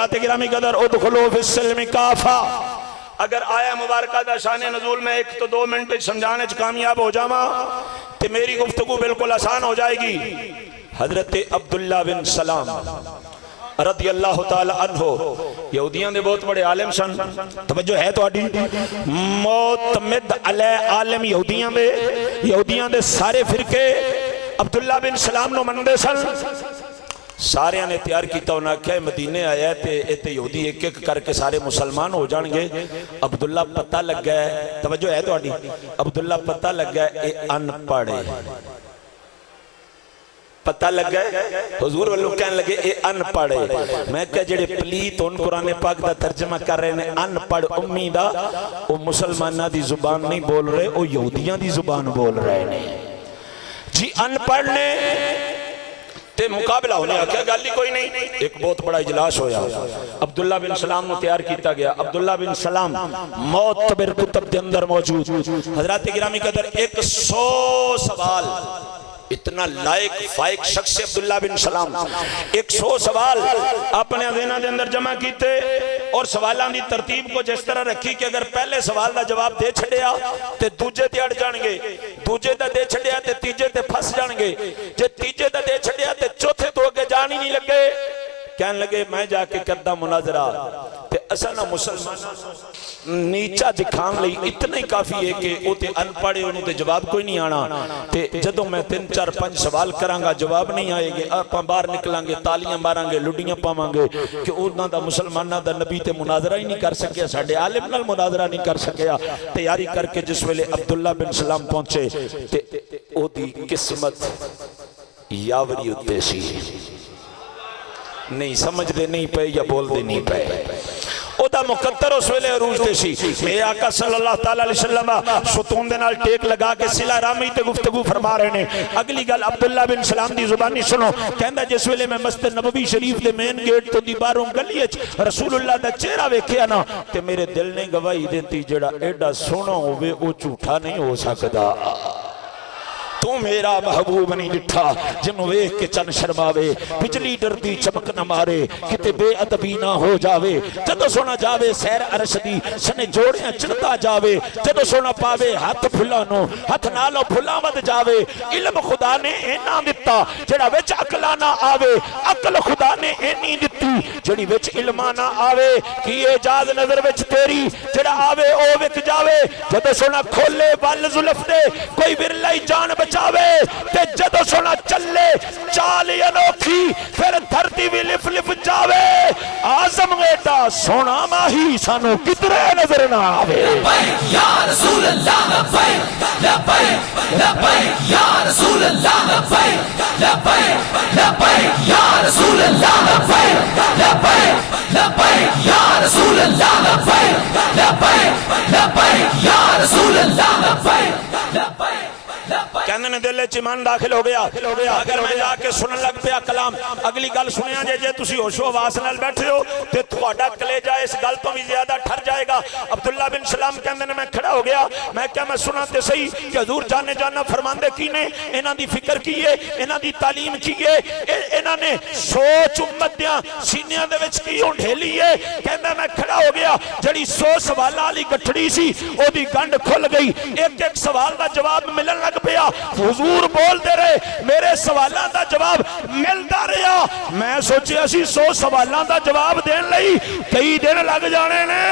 حضرات گرامی قدر ادخلوا فی السلم کافہ. اگر آیا مبارکہ دا شان نزول میں 1 تو 2 منٹ سمجھانے کامیاب ہو جاما تو میری گفتگو بالکل آسان ہو جائے گی. حضرت عبداللہ بن سلام رضی اللہ تعالی عنہ یہودیاں دے بہت بڑے عالم سن. توجہ ہے تو آڈی معتمد علیہ عالم یہودیاں دے سارے فرقے عبداللہ بن سلام نو مندے سن. سارے نے تیار کیتا ہونا کہ مدینے آیا تے یہودی ایک ایک کر کے سارے مسلمان ہو جان گے. عبداللہ پتہ لگ گیا, توجہ ہے تو آڈی, عبداللہ پتہ لگ گیا اے ان پڑھے, پتہ لگ گئے حضور واللہ کہنے لگے اے ان پڑھے. میں کہا جڑے پلیت ان قرآن پاک دا ترجمہ کر رہے ہیں ان پڑھ امی دا, وہ مسلمانہ دی زبان نہیں بول رہے, وہ یہودیاں دی زبان بول رہے ہیں جی. ان پڑھنے تے مقابلہ ہونے کیا گالی کوئی نہیں. ایک بہت بڑا اجلاس ہویا, عبداللہ بن سلام نے تیار کیتا گیا. عبداللہ بن سلام معتبر کتب دے اندر موجود. حضرات گرامی قدر 100 سوال, اتنا لائق فائق شخص عبداللہ بن سلام 100 سوال اپنے ذہنہ دے اندر جمع کیتے اور سوالان دی ترتیب کو جس طرح رکھی کہ اگر پہلے سوال دا جواب دے چھڑیا تے دوجے تے اڑ جان گے, دوجے دا دے چھڑیا تے تیجے تے پھس جان گے, جے تیجے دا دے چھڑیا تے چوتھے تو اگے جان ہی نہیں لگے. کہنے لگے میں جا کے کردہ مناظرہ تے اسانا مسلمان نیچا دکھان لئی اتنا ہی کافی ہے کہ وہ تے ان پڑھے انہوں تے جواب کوئی نہیں آنا. تے جدوں میں 3 4 5 سوال کرانگا جواب نہیں آئے گے, آپ باہر نکلانگے تالیاں مارانگے لڈیاں پاوانگے کہ انہاں دا مسلمانہ دا نبی تے مناظرہ ہی نہیں کر سکیا, ساڑھے عالم نال مناظرہ نہیں کر سکیا. تیاری کر کے جس ویلے عبداللہ بن سلام پہنچے تے او دی قسمت یاوری اتے سی, نہیں سمجھ دے نہیں پہ یا بول دے نہیں پہ, او دا مقدر اس ویلے عروج دے سی. میرے آقا صلی اللہ تعالیٰ علیہ وسلم ستون دے نال ٹیک لگا کے صلہ رامی تے گفتگو فرما رہے ہیں. اگلی گل عبداللہ بن سلام دی زبانی سنو. کہندہ جس ویلے میں مسجد نبوی شریف دے مین گیٹ تو دی باروں گلی رسول اللہ دا چہرہ ویکھیا نا تے میرے دل نے گواہی دیتی جڑا ایڈا سونا ہوئے او جھوٹا نہیں ہو سکدا. تو میرا محبوب نہیں ڈٹھا جنہوں ویک کے چن شرماوے, بجلی ڈردی چمک نہ مارے کتے بے ادبی نہ ہو جاوے. جدو سونا جاوے سیر عرش دی سنے جوڑیاں چڑھتا جاوے, جدو سونا پاوے ہاتھ پھلانو ہاتھ نالو پھلامد جاوے. علم خدا نے اینا دیتا جڑا وچ عقلہ نہ آوے, عقل خدا نے اینی دیتی جڑی وچ علمہ نہ آوے. کی اجاز نظر وچ تیری جڑا آوے او وک جاوے. جدو سونا کھولے بال زلف دے کوئی ورلائی جان بچاوے تے جدو سونا چلے چالی انوکھی پھر دھرتی بھی لف لف جاوے. آزم غیٹا سونا ماہی سانو کترے نظر نہ آوے. لبیک یا رسول اللہ لبیک لبیک لبیک یا رسول اللہ لبیک لبیک لبیک یا رسول اللہ لبیک لبیک لبیک یا رسول اللہ لبیک لبیک لبیک یا رسول اللہ لبیک لبیک. کہنے نے دل چیمان داخل ہو گیا. اگر میں جا کے سنن لگ پیا کلام اگلی گل سنیا جے تسی ہوشو آواز نال بیٹھے ہو تے تھوڑا کلیجہ اس گل تو بھی زیادہ ٹھر جائے گا. عبداللہ بن سلام کہنے نے میں کھڑا ہو گیا, میں کیا میں سنا تے صحیح کہ حضور جانے جانا فرماندے کی نے انہاں دی فکر کیے, انہاں دی تعلیم کیے, انہاں نے سوچ امت دیاں سینیاں دے وچ کیوں ڈھیلی ہے. کہنے میں کھڑا ہو گیا جڑی 100 سوالہ علی گٹھڑی سی او دی گنڈ کھل گئی, ایک ایک سوال دا جواب ملن لگ پیا. حضور بول دے رہے میرے سوالان دا جواب ملتا رہا. میں سوچے اسی 100 سوالان دا جواب دین لئی کئی دن لگ جانے نے.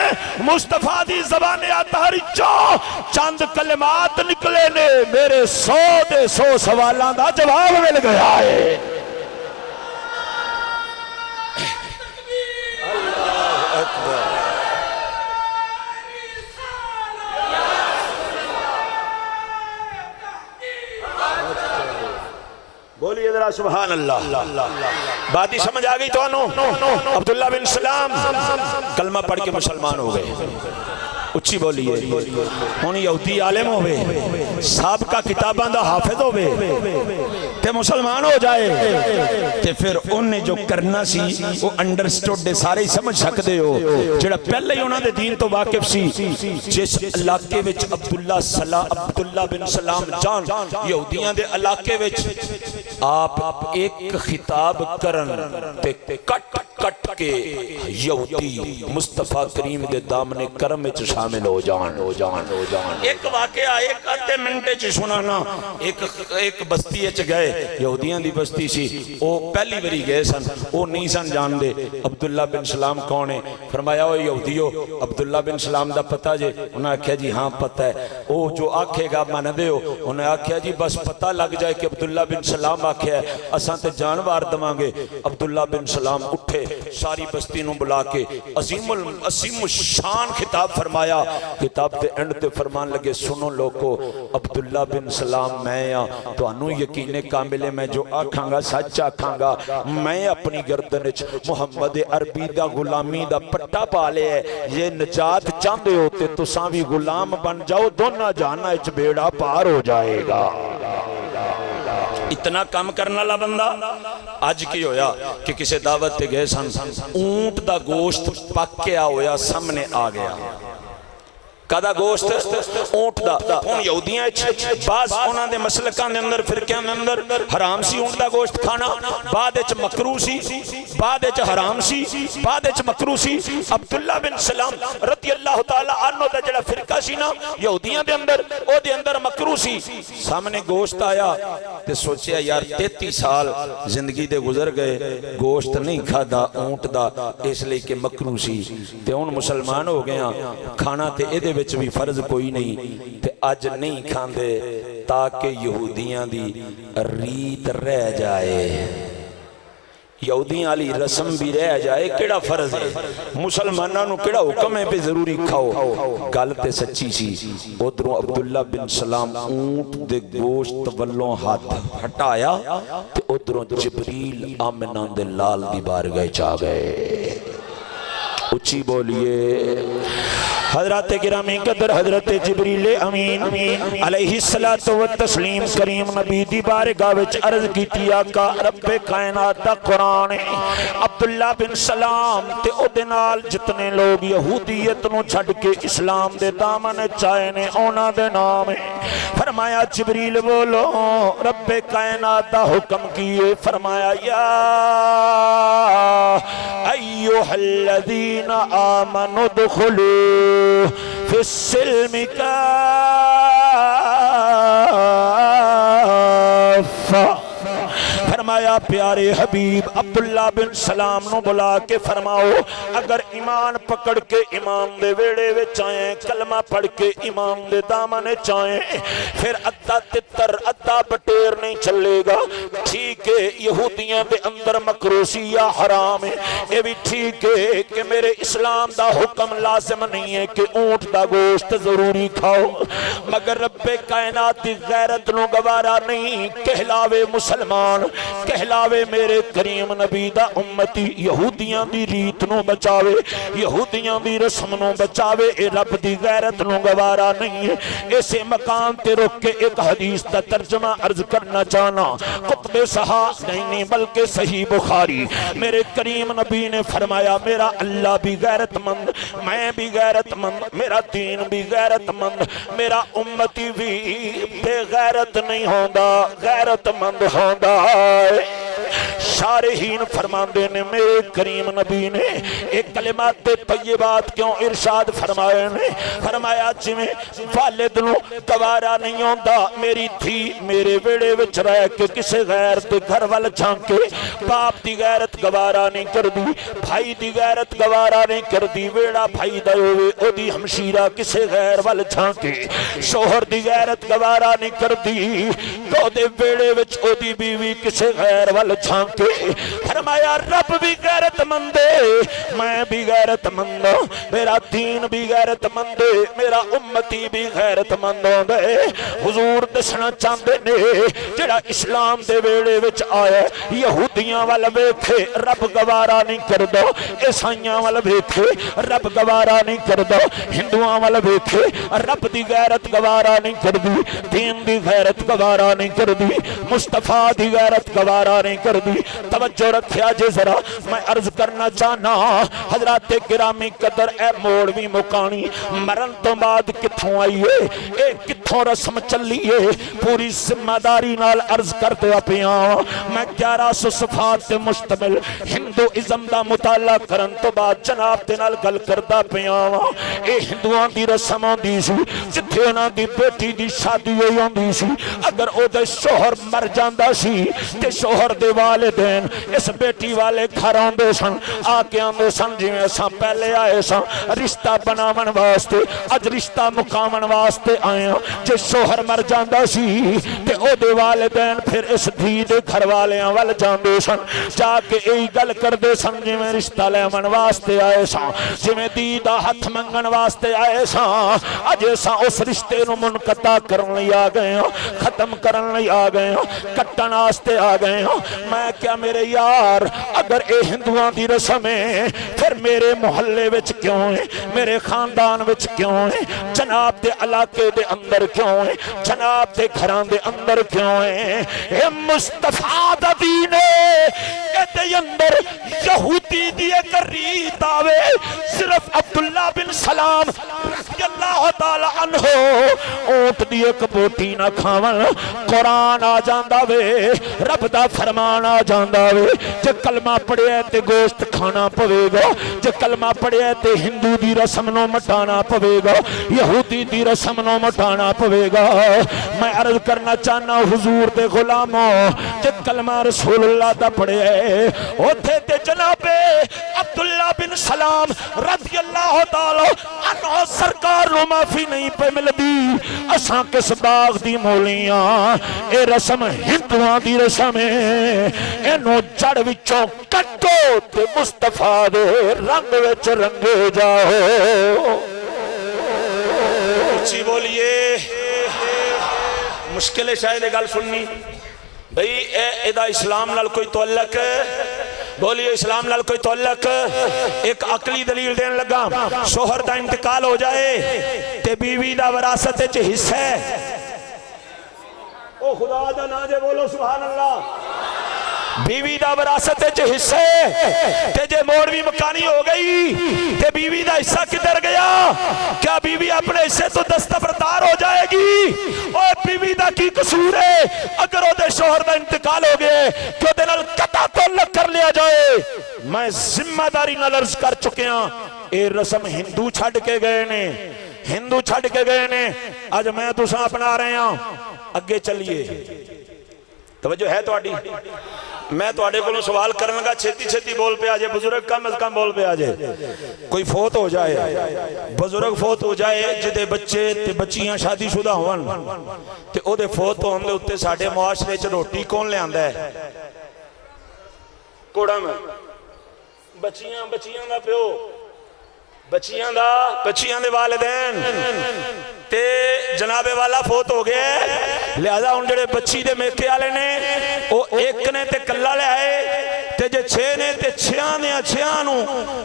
مصطفیٰ دی زبان آتاری چند کلمات نکلے نے میرے 100 سوالان دا جواب مل گیا ہے. اللہ اکبر. بولیے ذرا سبحان اللہ. بات ہی سمجھ آگئی تو انہوں. عبداللہ بن سلام کلمہ پڑھ کے مسلمان ہو گئے. اچھی بولیے انہی یہودی عالم ہوئے, سابقہ کتاباں دا حافظ ہوئے تے مسلمان ہو جائے تے پھر انہیں جو کرنا سی وہ انڈرسٹوڈ دے سارے ہی سمجھ سکتے ہو. جڑا پہلے ہی انہوں نے دین تو واقف سی جس علاقے وچ عبداللہ بن سلام جان یہودیاں دے علاقے وچ آپ ایک خطاب کرن تے کٹ کٹ کے یہودی مصطفیٰ کریم دے دامن کرم وچ شامل ہو جان. ایک واقعہ ایک آدھے منٹ وچ سنانا. ایک بستی وچ گئے, یہودیاں دی بستی سی, او پہلی باری گئے سن, او نہیں سن جان دے عبداللہ بن سلام کون ہے. فرمایا او یہودیو عبداللہ بن سلام دا پتہ جے؟ انہاں آکھیا جی ہاں پتہ ہے. او جو آکھے گا من دے ہو. انہیں آکھیا جی بس پتہ لگ جائے کہ عبداللہ بن سلام آکھیا ہے اساں تے جان وار دمانگے. عبداللہ بن سلام اٹھے, ساری بستی نو بلا کے عظیم الشان خطاب فرمایا. خطاب تے اینڈ تے فرمان لگے سنو لوگو, عبداللہ بن سلام میں تو انو یقین کامل ہے, میں جو آکھاں گا سچ آکھاں گا. میں اپنی گردن وچ محمد عربی دا غلامی دا پٹا پا لے ہے. یہ نجات چاندے ہوتے تو ساوی غلام بن جاؤ, دونہ جانا اچ بیڑا پار ہو جائے گا. اتنا کام کرنا لا بندہ. آج کی ہویا کہ کسے دعوت تے گئے سن, اونٹ دا گوشت پک کے ہویا سامنے آ گیا. کدا گوشت اونٹ دا. ہن یہودیاں بعض انہاں دے مسلکاں دے اندر فرقیاں دے اندر حرام سی اونٹ دا گوشت کھانا, بعد وچ مکروہ سی, بعد وچ حرام سی, بعد وچ مکروہ سی. عبداللہ بن سلام رضی اللہ تعالی عنہ دا جڑا فرقہ سی نا یہودیاں دے اندر, او دے اندر مکروہ سی. سامنے گوشت آیا تے سوچیا یار 33 سال زندگی دے گزر گئے, گوشت نہیں کھادا اونٹ دا, اس لئے کہ مکروہ سی. تے ہن مسلمان ہو گیا, کھانا تے اے دے وچ بھی فرض کوئی نہیں, تے اج نہیں کھاندے تاکہ یہودیاں دی ریت رہ جائے, یہودیاں علی رسم بھی رہ جائے. کیڑا فرض ہے مسلماناں نو, کیڑا حکم ہے پہ ضروری کھاؤ. گل تے سچی سی. ادھروں عبداللہ بن سلام اونٹ دے گوشت والوں ہاتھ ہٹایا تے ادھروں جبریل آمنہ دے لال دی بارگاہ چا گئے. اچھی بولیے حضرات گرامی قدر حضرت جبریل امین علیہ الصلوۃ والتسلیم کریم نبی دی بارگاہ وچ عرض کیتی آقا رب کائنات دا قرآن. عبداللہ بن سلام تے او دے نال جتنے لوگ یہودیت نو چھڈ کے اسلام دے دامن چائے نے اونا دے نام. فرمایا جبریل بولو رب کائنات دا حکم کیے. فرمایا یا ایھا الذین آمنوا ادخلوا فی السلم کافہ. فرمایا پیارے حبیب عبداللہ بن سلام نو بلا کے فرماؤ اگر ایمان پکڑ کے ایمان دے ویڑے وچ آئیں, کلمہ پڑھ کے ایمان دے دامن چائیں, پھر ادھا تتر ادھا بٹیر نہیں چلے گا. ٹھیک ہے یہودیاں دے اندر مکروسی یا حرام ہے, یہ بھی ٹھیک ہے کہ میرے اسلام دا حکم لازم نہیں ہے کہ اونٹ دا گوشت ضروری کھاؤ, مگر رب کائنات دی غیرت نو گوارا نہیں کہلاوے مسلمان, کہلاوے میرے کریم نبی دا امتی, یہودیاں دی ریت نو بچاوے, یہودیاں دی رسم نو بچاوے, اے رب دی غیرت نو گوارا نہیں ہے. اسے مقام تے رک کے ایک حدیث دا ترجمہ عرض کرنا چاہنا. قطب صحاح نہیں بلکہ صحیح بخاری, میرے کریم نبی نے فرمایا میرا اللہ بھی غیرت مند, میں بھی غیرت مند, میرا دین بھی غیرت مند, میرا امتی بھی بے غیرت نہیں ہوندا, غیرت مند ہوندا. شارحین فرماندے نے میرے کریم نبی نے ایک کلمات طیبات کیوں ارشاد فرمائے نے. فرمایا جویں والد نو گوارا نہیں ہوندا میری تھی میرے ویڑے وچ رہ کے کسے غیر دے گھر وال جھانکے, باپ دی غیرت گوارا نہیں کردی, بھائی دی غیرت گوارا نہیں کردی, ویڑا بھائی دا ہوئے او دی ہمشیرہ کسے غیر وال جھانکے, شوہر دی غیرت گوارا نہیں کردی, تو دے ویڑے وچ او دی بیوی کسے غیر وال جھانکے. فرمایا رب بھی غیرت مندے, میں بھی غیرت مند, میرا دین بھی غیرت مندے, میرا امتی بھی غیرت مند ہوندے. حضور دسنا چاہندے نے جڑا اسلام دے ویڑے وچ آیا یہودیاں وال ویکھے رب گوارا نہیں کردا, عیسائیاں وال ویکھے رب گوارا نہیں کردا, ہندوؤں وال ویکھے رب دی غیرت گوارا نہیں کردی, دین دی غیرت گوارا نہیں کردی, مصطفیٰ دی غیرت گوارا نہیں کر دی. توجہ رکھیا جے ذرا میں عرض کرنا چاہنا حضرات گرامی قدر اے موڑوی مکانی مرن تو بعد کتھوں آئیے اے کتھوں رسم چلیے پوری ذمہ داری نال عرض کرتے اپیاں. میں 1100 صفحات تے مشتمل ہندوازم دا مطالعہ کرن تو بعد جناب دے نال گل کردا پیاں. اے ہندوؤں دی رسم ہوندی سی جتھے انہاں دی بیٹی دی شادی ہوئی ہوندی سی اگر او دے شوہر مر جاندا سی تے شوہر دے والدین اس بیٹی والے گھر آندے سن آ کے آندے سن جویں اساں پہلے آئے ساں رشتہ بناون واسطے اج رشتہ مقامن واسطے آئے ہاں. جے شوہر مر جاندا سی تے او دے والدین پھر اس دھی دے گھر والیاں ول جاندے سن جا کے یہی گل کردے سن جویں رشتہ لیون واسطے آئے ساں جویں دی دا ہتھ منگن واسطے آئے ساں اج اساں اس رشتے نو منقطع کرن لئی آ گئے ہاں ختم کرن لئی آ گئے ہاں کٹن واسطے آ گئے ہاں. میں کیا میرے یار اگر اے ہندوؤں دی رسم ہے پھر میرے محلے وچ کیوں ہے میرے خاندان وچ کیوں ہے جناب دے علاقے دے اندر کیوں ہے جناب دے گھران دے اندر کیوں ہے. اے مصطفیٰ دا دین ہے اے دے اندر یہودی دی ایک ریت آوے صرف عبداللہ بن سلام رضی اللہ تعالی عنہ اونٹ دی ایک بوٹی نہ کھاون قرآن آ جاندا وے رب دا فرمان آ جاندا وے. جے کلمہ پڑھیا تے گوشت کھانا پوے گا جے کلمہ پڑھیا تے ہندو دی رسم نو مٹانا پوے گا یہودی دی رسم نو مٹانا پوے گا. میں عرض کرنا چاہنا حضور دے غلاموں جے کلمہ رسول اللہ دا پڑھیا ہے اوتھے تے جناب عبداللہ بن سلام رضی اللہ تعالی عنہ سرکار نو معافی نہیں پہ ملدی. اساں کس باغ دی مولیاں اے رسم ہندوؤں دی رسم ہے اینو جڑ وچوں کٹو تے مصطفیٰ دے رنگ وچ رنگے جاؤ. اچھی بولیے مشکل ہے شاید گل سننی بھئی اے دا اسلام نال کوئی تعلق بولیے اسلام نال کوئی تعلق. ایک عقلی دلیل دین لگا شوہر دا انتقال ہو جائے تے بیوی دا وراثت وچ حصہ ہے. او خدا دا نا جے بولو سبحان اللہ. بیوی دا وراثت وچ حصہ ہے تے جے موڑوی مکانی ہو گئی تے بیوی دا حصہ کدھر گیا. کیا بیوی اپنے حصے تو دستبردار ہو جائے گی؟ اور بیوی دا کی قصور ہے اگر او دے شوہر دا انتقال ہو گئے کہ او دے نال قطع تعلق کر لیا جائے. میں ذمہ داری نال عرض کر چکے ہاں اے رسم ہندو چھڑ کے گئے نے ہندو چھڑ کے گئے نے. آج میں تساں اپنا رہے ہاں اگے چلیے توجہ ہے تواڈی. میں تواڈے کولوں سوال کرن لگا چھتی چھتی بول پہ آجے بزرگ کم از کم بول پہ آجے. کوئی فوت ہو جائے بزرگ فوت ہو جائے جدے بچے تے بچیاں شادی شدہ ہون تے او دے فوت ہون دے اتے ساڑھے معاشرے چ روٹی کون لے آندا ہے؟ کوڑا میں بچیاں دا پیو بچیاں دے والدین تے جناب والا فوت ہو گئے لہذا ان جڑے بچی دے میکے والے نے او ایک نے تے کلا لے آئے تے جے 6 نے تے 6 نو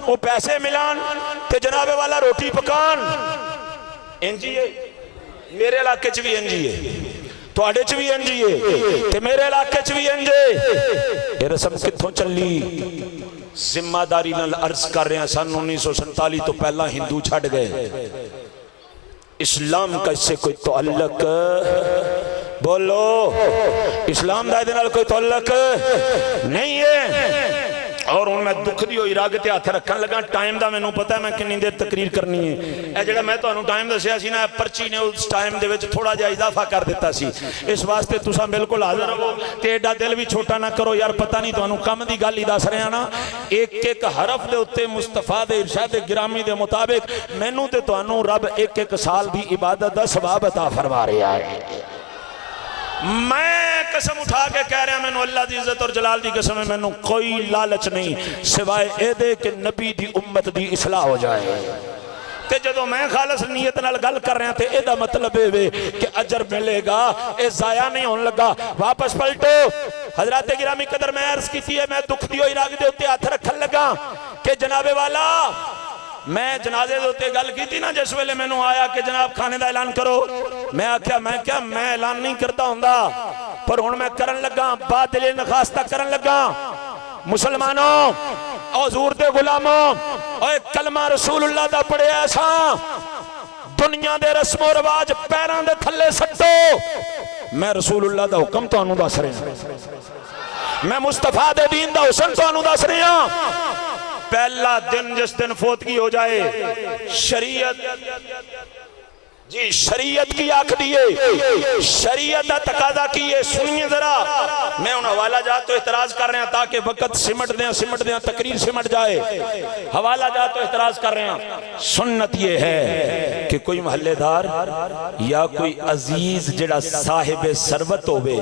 او پیسے ملان تے جناب والا روٹی پکان. انجی ہے میرے علاقے چ بھی انجی ہے تواڈے چ بھی انجی ہے تے میرے علاقے چ بھی انجے. یہ رسم کتھوں چلی؟ ذمہ داری نال عرض کر رہے ہیں سن 1947 تو پہلا ہندو چھڑ گئے. اسلام کا اس سے کوئی تعلق بولو اسلام دا دے نال کوئی تعلق نہیں ہے. اور ان میں دکھ دی ہوئی راگ تے ہاتھ رکھن لگا ٹائم دا میں نو پتا ہے میں کنی دیر تقریر کرنی ہے. اے جڑا میں تو انہوں ٹائم دا سیا سی نا پرچی نے اس ٹائم دے وچ تھوڑا جا اضافہ کر دیتا سی. اس واسطے تساں بالکل حاضر ہو تے ایڈا دل بھی چھوٹا نہ کرو یار پتہ نہیں تو انہوں کم دی گل ہی دس رہے ہیں نا. ایک ایک حرف دے اتے مصطفیٰ دے ارشاد گرامی دے مطابق مینوں تے تو انہوں رب ایک ایک سال دی عبادت دا ثواب عطا فرما رہا ہے. میں قسم اٹھا کے کہہ رہا میں اللہ دی عزت اور جلال دی قسم ہے میں کوئی لالچ نہیں سوائے اے دے کہ نبی دی امت دی اصلاح ہو جائے. تے جدو میں خالص نیت نال گل کر رہے ہیں تے اے دا مطلب ہے کہ اجر ملے گا اے ضائع نہیں ہونے لگا. واپس پلٹو حضرات گرامی قدر میں عرض کی ہے میں دکھ دیو عراق دے ہوتے ہاتھ رکھن لگا کہ جناب والا میں جنازے دوتے گل کی تھی نا جس ویلے میں نو آیا کہ جناب کھانے دا اعلان کرو. میں آکھیا میں اعلان نہیں کرتا ہوں پر ہن میں کرن لگا بادل نخواستہ کرن لگا مسلمانوں حضور دے غلاموں اوے کلمہ رسول اللہ دا پڑھیا ایسا دنیا دے رسم و رواج پیران دے تھلے سٹو میں رسول اللہ دا حکم تو انہوں دس رہے ہیں میں مصطفیٰ دے دین دا حسن تو انہوں دس رہے ہیں پہلا دن جس دن فوتگی ہو جائے شریعت جی شریعت کی آنکھ دیئے شریعت تقاضا کیے سنیے ذرا میں ان حوالہ جات تو اعتراض کر رہے ہیں تاکہ وقت سمٹ دیں تقریر سمٹ جائے حوالہ جات تو اعتراض کر رہے ہیں سنت یہ ہے کہ کوئی محلے دار یا کوئی عزیز جڑا صاحب ثروت ہوئے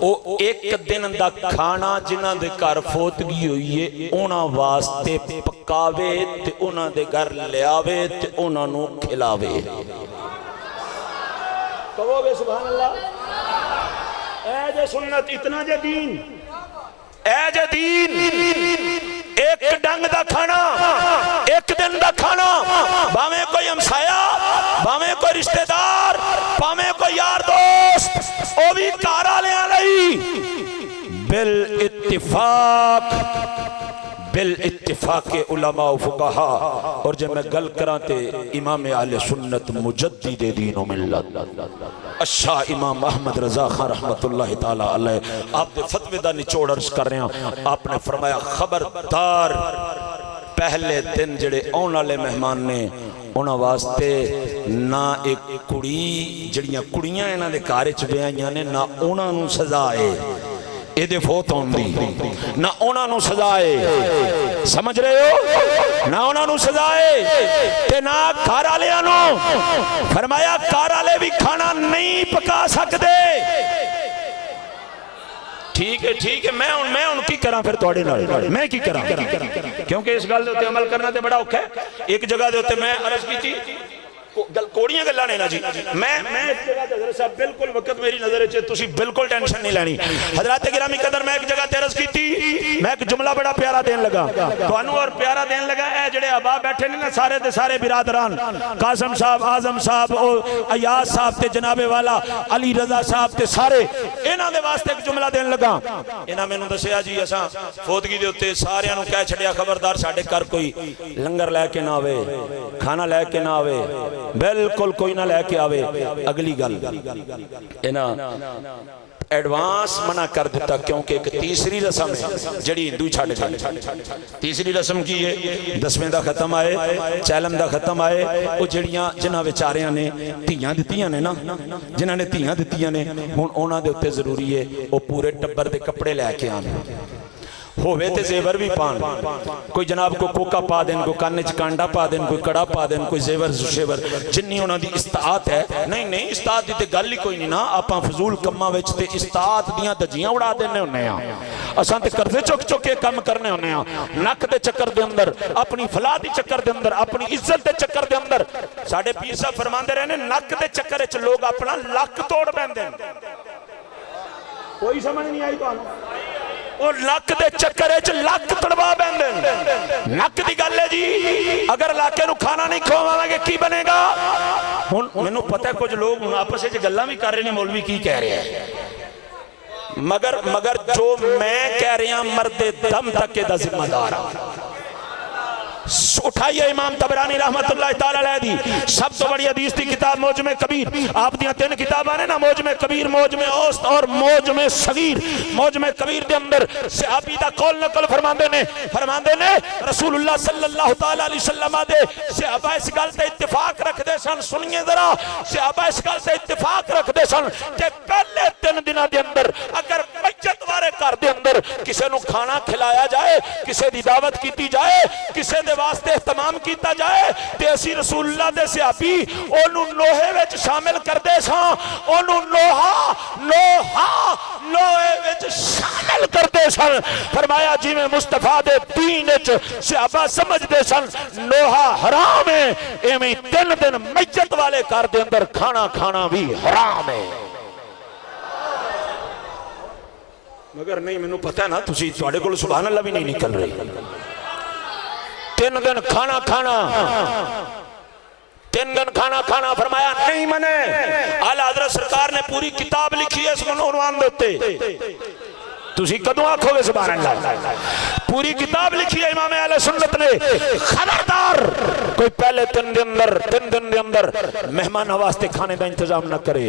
او ایک دن دا کھانا جنہ دے کار فوتگی ہوئی ہے اونا واسطے پکاوے تے اونا دے گھر لیاوے تے اونا نو کھلاوے کہو بے سبحان اللہ اے جے سنت اتنا جے دین اے جے دین ایک ڈنگ دا کھانا ایک دن دا کھانا باویں کوئی ہمسایا باویں کوئی رشتہ دار باویں کوئی یار دوست او بھی کارا لے آلئی بالاتفاق علماء و فقہا اور جب میں گل کراتے امام اہل سنت مجدد دین و ملت الشاہ امام احمد رضا خان رحمت اللہ تعالی علیہ آپ دے فتوے دا نچوڑ عرض کر رہے ہیں آپ نے فرمایا خبردار پہلے دن جڑے اون والے مہمان نے انہاں واسطے نہ ایک کڑی جڑیاں کڑیاں انہاں دے گھر وچ ویاں نے نہ انہاں نوں سزا ہے ایدے فوت ہوندی نہ انہاں نوں سزائے سمجھ رہے ہو نہ انہاں نوں سزائے تے نہ گھر والیاں نوں فرمایا گھر والے بھی کھانا نہیں پکا سکدے ٹھیک ہے میں ان کی کراں پھر توڑے نال میں کی کراں کیونکہ اس گل دے اوتے عمل کرنا تے بڑا اوکھا ہے ایک جگہ دے اوتے میں عرض کی تھی کوڑیاں گلاں نے نا جی میں اس جگہ تے حضرت صاحب بالکل وقت میری نظر وچ تسی بالکل ٹینشن نہیں لینی حضرات گرامی قدر میں ایک جگہ تے عرض کیتی میں ایک جملہ بڑا پیارا دین لگا تانوں اور پیارا دین لگا اے جڑے ابا بیٹھے نے نا سارے دے سارے برادران قاسم صاحب اعظم صاحب ایاز صاحب تے جناب والا علی رضا صاحب تے سارے انہاں دے واسطے ایک جملہ دین لگا انہاں مینوں دسیا جی اساں فوتگی دے اوتے ساریاں نوں کہہ چھڈیا خبردار ساڈے گھر کوئی لنگر لے کے نہ آوے کھانا لے کے نہ آوے بالکل کوئی نہ لے کے آوے اگلی گل انہاں ایڈوانس منع کر دیتا کیونکہ ایک تیسری رسم ہے جڑی ہندو چھاڑے تیسری رسم کی ہے 10ویں دا ختم آئے چیلم دا ختم آئے وہ جڑیاں جنہاں بیچاریاں نے تیاں دتیاں نے نا جنہاں نے تیاں دتیاں نے ہن انہاں دے اوتے ضروری ہے وہ پورے ٹبر دے کپڑے لے کے آنے ہوئے تے زیور بھی پان کوئی جناب کو کوکا پا دین کوئی کانچ کانڈا پا دین کوئی کڑا پا دین کوئی زیور زشیور جنہی انہاں دی استعات ہے نہیں استعات دی تے گل ہی کوئی نہیں نا آپاں فضول کماں وچ تے استعات دیاں دجیاں اڑا دینے ہونے ہیں اساں تے قرضے چک کے کم کرنے ہونے ہیں نک دے چکر دے اندر اپنی فلاح دی چکر دے اندر اپنی عزت دے چکر دے اندر ساڈے پیر صاحب فرماندے رہنے نک دے چکر وچ لوگ اپنا لک توڑ بیندے کوئی سمجھ نہیں آئی تانوں اور لک دے چکر وچ لک تڑوا بیندے نک دی گل ہے جی اگر لاکے نو کھانا نہیں کھواواں گے کی بنے گا ہن مینوں پتہ ہے کچھ لوگ آپس وچ گلاں بھی کر رہے نے مولوی کی کہہ رہے ہیں مگر جو میں کہہ رہا ہوں مرد دم تک کے دا ذمہ دار اٹھائیے امام طبرانی رحمت اللہ تعالی علیہ دی سب تو بڑی حدیث دی کتاب موجم کبیر آپ دیاں 3 کتاب آنے نا موجم کبیر موجم اوسط اور موجم صغیر موجم کبیر دے اندر صحابی دا قول نقل فرماندے نے رسول اللہ صلی اللہ تعالی علیہ وسلم دے صحابہ اس گل تے اتفاق رکھ دے سن سنیے ذرا صحابہ اس گل تے اتفاق رکھ دے سن کہ پہلے 3 دنوں دے اندر اگر میت والے گھر دے اندر کسے نو کھانا کھلایا جائے کسے دی دعوت کیتی جائے کسے دے واسطے اہتمام کیتا جائے تے اسی رسول اللہ دے صحابی اونوں نوحے وچ شامل کر دے ساں اونوں نوحے وچ شامل کر دے سن فرمایا جی میں مصطفیٰ دے دین وچ صحابہ سمجھ دے سن نوحہ حرام ہے ایویں 3 دن میت والے گھر دے اندر کھانا بھی حرام ہے مگر نہیں مینوں پتہ ہے نا تسی تواڈے کول سبحان اللہ بھی نہیں نکل رہی 3 دن کھانا 3 دن کھانا کھانا فرمایا نہیں منے. اعلی حضرت سرکار نے پوری کتاب لکھی ہے اس عنوان دیتے. تسی کدوں آکھو گے سبحان اللہ؟ پوری کتاب لکھی ہے امام اہل سنت نے. خبردار کوئی پہلے 3 دن دے اندر مہمان واسطے کھانے دا انتظام نہ کرے.